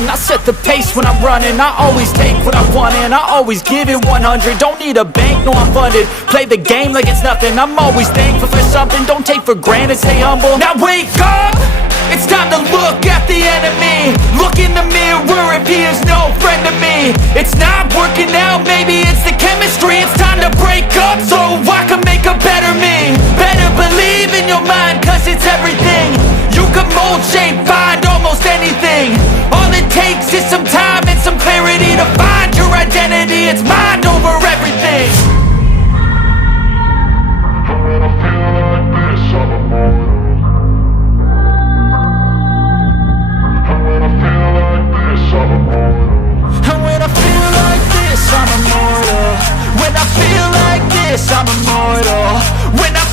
something. I set the pace when I'm running. I always take what I want and I always give it 100. Don't need a bank, no I'm funded. Play the game like it's nothing. I'm always thankful for something. Don't take for granted, stay humble. Now wake up! It's time to look at the enemy. Look in the mirror if he is no friend to me. It's not working out, maybe it's the chemistry. It's time to break up so I can make a better me. Better believe in your mind, cause it's everything. You can mold, shape, find almost anything. All it takes is some time and some clarity to find your identity. It's mind over everything. When I feel like this, I'm immortal. When I feel like this, I'm immortal. And when I feel like this, I'm immortal. When I feel like this, I'm immortal. When I